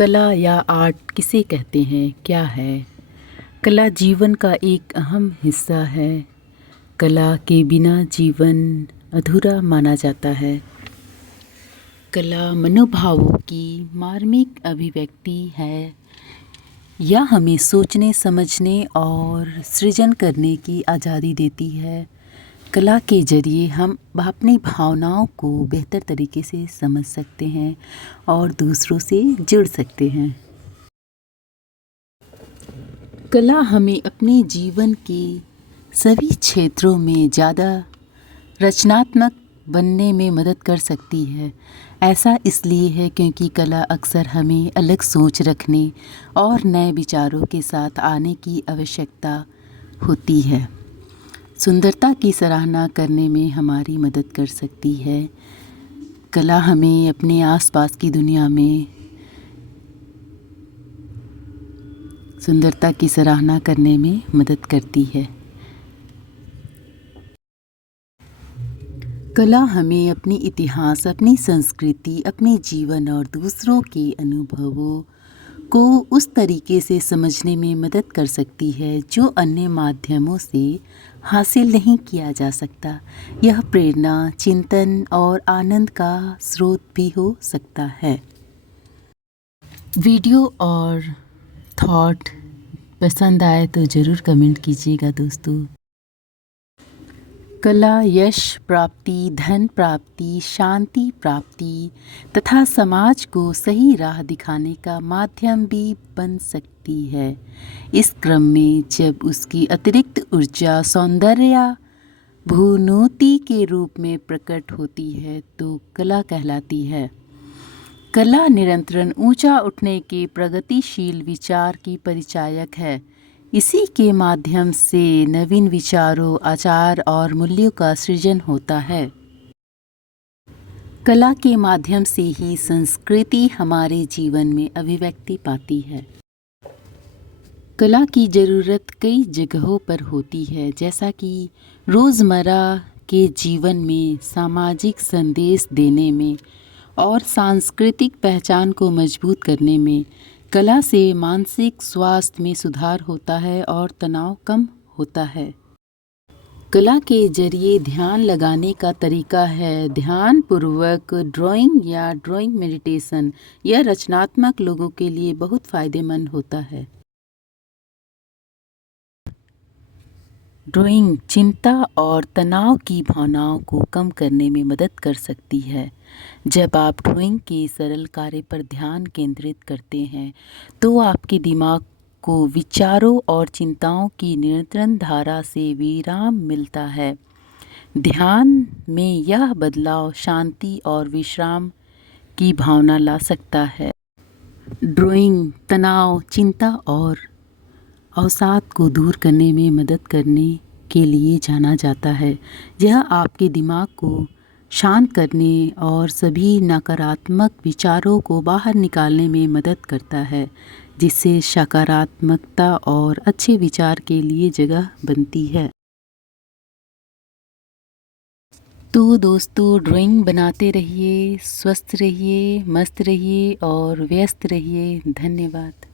कला या आर्ट किसे कहते हैं, क्या है? कला जीवन का एक अहम हिस्सा है। कला के बिना जीवन अधूरा माना जाता है। कला मनोभावों की मार्मिक अभिव्यक्ति है। यह हमें सोचने, समझने और सृजन करने की आज़ादी देती है। कला के ज़रिए हम अपनी भावनाओं को बेहतर तरीके से समझ सकते हैं और दूसरों से जुड़ सकते हैं। कला हमें अपने जीवन के सभी क्षेत्रों में ज़्यादा रचनात्मक बनने में मदद कर सकती है। ऐसा इसलिए है क्योंकि कला अक्सर हमें अलग सोच रखने और नए विचारों के साथ आने की आवश्यकता होती है। सुंदरता की सराहना करने में हमारी मदद कर सकती है। कला हमें अपने आसपास की दुनिया में सुंदरता की सराहना करने में मदद करती है। कला हमें अपनी इतिहास, अपनी संस्कृति, अपने जीवन और दूसरों के अनुभवों को उस तरीके से समझने में मदद कर सकती है जो अन्य माध्यमों से हासिल नहीं किया जा सकता। यह प्रेरणा, चिंतन और आनंद का स्रोत भी हो सकता है। वीडियो और थॉट पसंद आए तो ज़रूर कमेंट कीजिएगा दोस्तों। कला यश प्राप्ति, धन प्राप्ति, शांति प्राप्ति तथा समाज को सही राह दिखाने का माध्यम भी बन सकती है। इस क्रम में जब उसकी अतिरिक्त ऊर्जा सौंदर्य भूनोति के रूप में प्रकट होती है तो कला कहलाती है। कला निरंतर ऊंचा उठने के प्रगतिशील विचार की परिचायक है। इसी के माध्यम से नवीन विचारों, आचार और मूल्यों का सृजन होता है। कला के माध्यम से ही संस्कृति हमारे जीवन में अभिव्यक्ति पाती है। कला की ज़रूरत कई जगहों पर होती है, जैसा कि रोज़मर्रा के जीवन में सामाजिक संदेश देने में और सांस्कृतिक पहचान को मजबूत करने में। कला से मानसिक स्वास्थ्य में सुधार होता है और तनाव कम होता है। कला के जरिए ध्यान लगाने का तरीका है ध्यानपूर्वक ड्राइंग या ड्राइंग मेडिटेशन। यह रचनात्मक लोगों के लिए बहुत फ़ायदेमंद होता है। ड्राइंग चिंता और तनाव की भावनाओं को कम करने में मदद कर सकती है। जब आप ड्राइंग के सरल कार्य पर ध्यान केंद्रित करते हैं तो आपके दिमाग को विचारों और चिंताओं की निरंतर धारा से विराम मिलता है। ध्यान में यह बदलाव शांति और विश्राम की भावना ला सकता है। ड्राइंग तनाव, चिंता और अवसाद को दूर करने में मदद करने के लिए जाना जाता है। यह आपके दिमाग को शांत करने और सभी नकारात्मक विचारों को बाहर निकालने में मदद करता है, जिससे सकारात्मकता और अच्छे विचार के लिए जगह बनती है। तो दोस्तों, ड्राइंग बनाते रहिए, स्वस्थ रहिए, मस्त रहिए और व्यस्त रहिए। धन्यवाद।